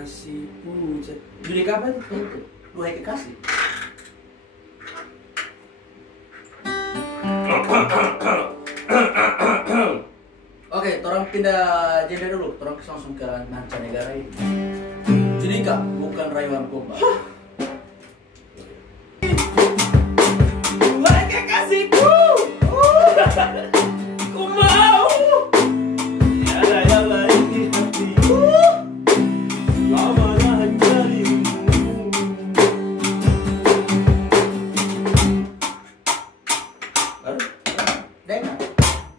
kekasih pucat. Judika apa itu? Duhai kekasih. Oke, torang pindah genre dulu. Torang langsung ke mancanegara ini. Judika, bukan rayuan pompa. Duhai kekasihku, ku mau tiada yang lain di hatiku, selamanya hanya dirimu. Baru? Dengar.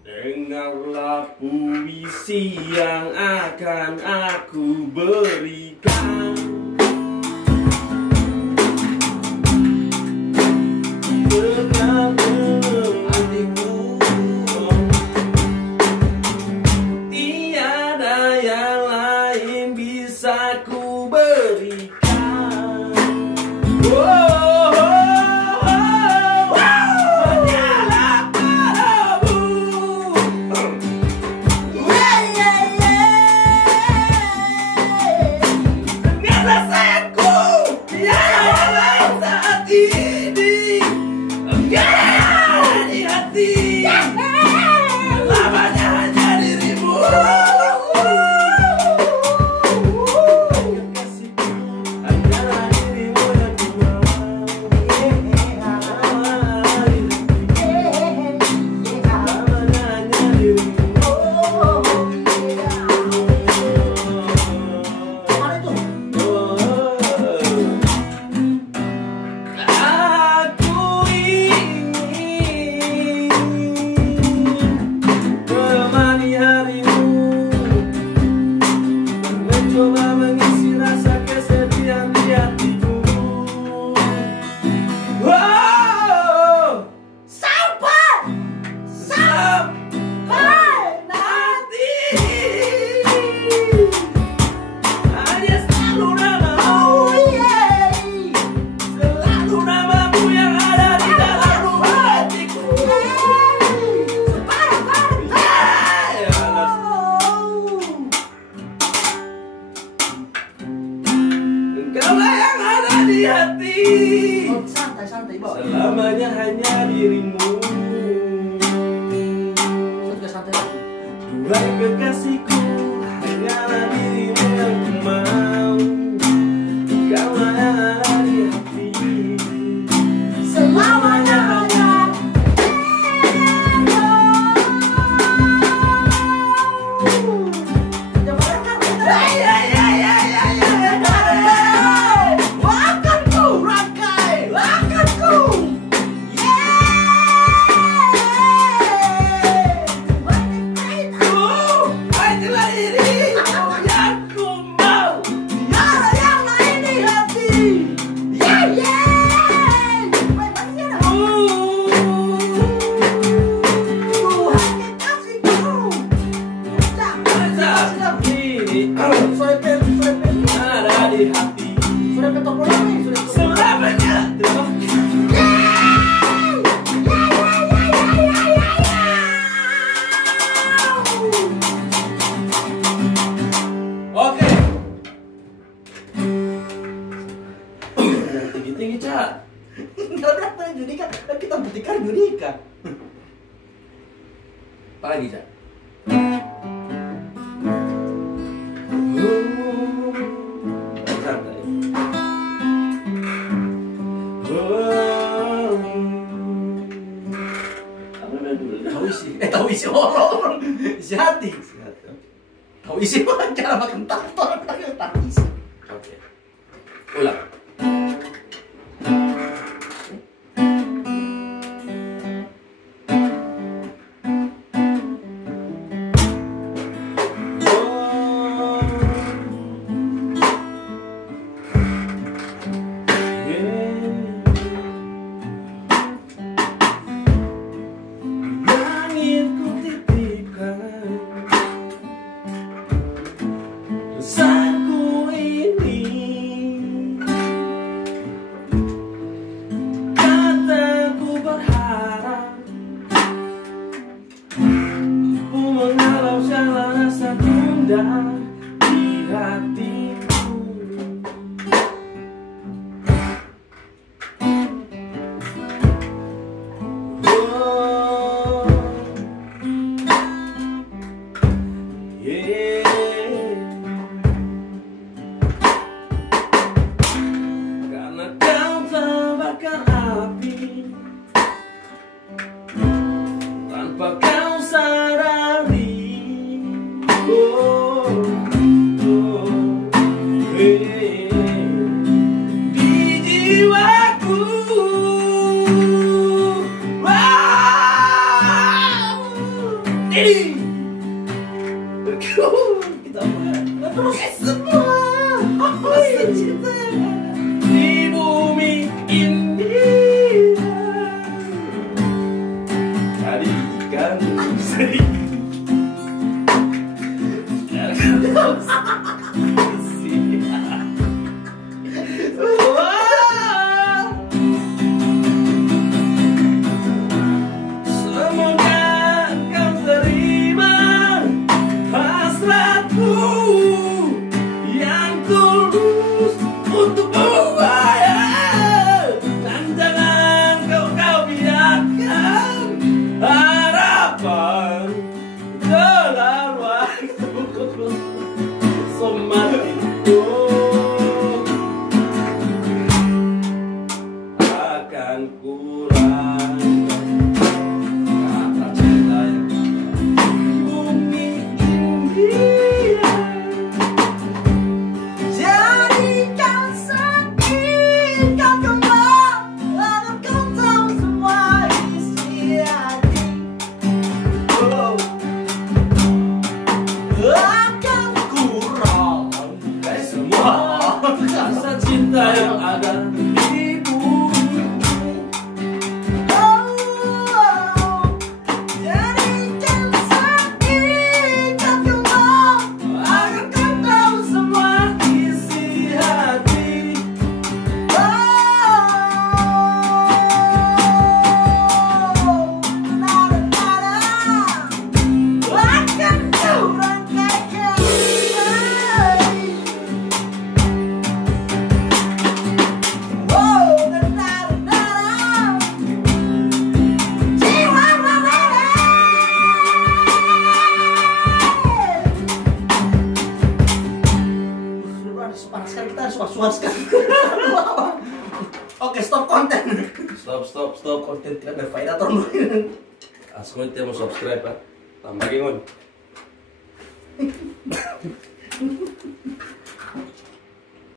Dengarlah puisi yang akan aku berikan. Hatiku. Tiada yang lain bisa ku berikan. Hanyalah padamu. Tiada sayangku, tiada yang lain saat ini. Tiada yang ada di hati, selamanya hanya dirimu. Kekasihku, hanyalah dirimu yang ku mau. Selamanya hanya dirimu. Mana itu? Aku ingin menemani harimu, mencoba mengisi rasa kesedihan di hatimu. Sampai nanti hanya selalu namamu, selalu namamu yang ada di dalam hatiku. Engkaulah yang ada di hati, Oh, santai bawa. selamanya hanya dirimu. Sudah santai lagi. Duhai kekasihku, hanyalah dirimu yang ku mau. Engkaulah yang ada di hati, selamanya hanya. Itulah dirimu yang ku mau. Tiada yang lain di hati. Ini ada di hati, selamanya. Oke. Tinggi-tinggi, Cak. Udah, Judika. Kita buktikan Judika. Apa lagi, Cak? Santai. Apa namanya dulu? Tahu isi orang. Isi hati. Tahu isi mah cara makan tahu isi. Oke. Ulang. Langit ku titipkan pesanku ini, kataku berharap ku mengalau segala rasa tunda di hatiku. Kita terus Semua rasa cinta di bumi ini. Tadi kan sering. Semoga kau terima hasratku yang tulus untukmu, dan jangan kau biarkan harapan dalam waktu semakin akan kurang kata cinta yang bumi ini. jadikan sakit kau kembali agar kau tahu semua isi hati. Oh, Akan kurang dari semua rasa cinta yang ada di bumi. jadikan sakit kau kembali agar kau tahu semua Isi hati. Panas sekali, kita suas-suas sekali. Oke, stop konten. Stop. Konten tidak berfaedah turun. Asal kita mau subscribe ya. Tambah lagi, Mon.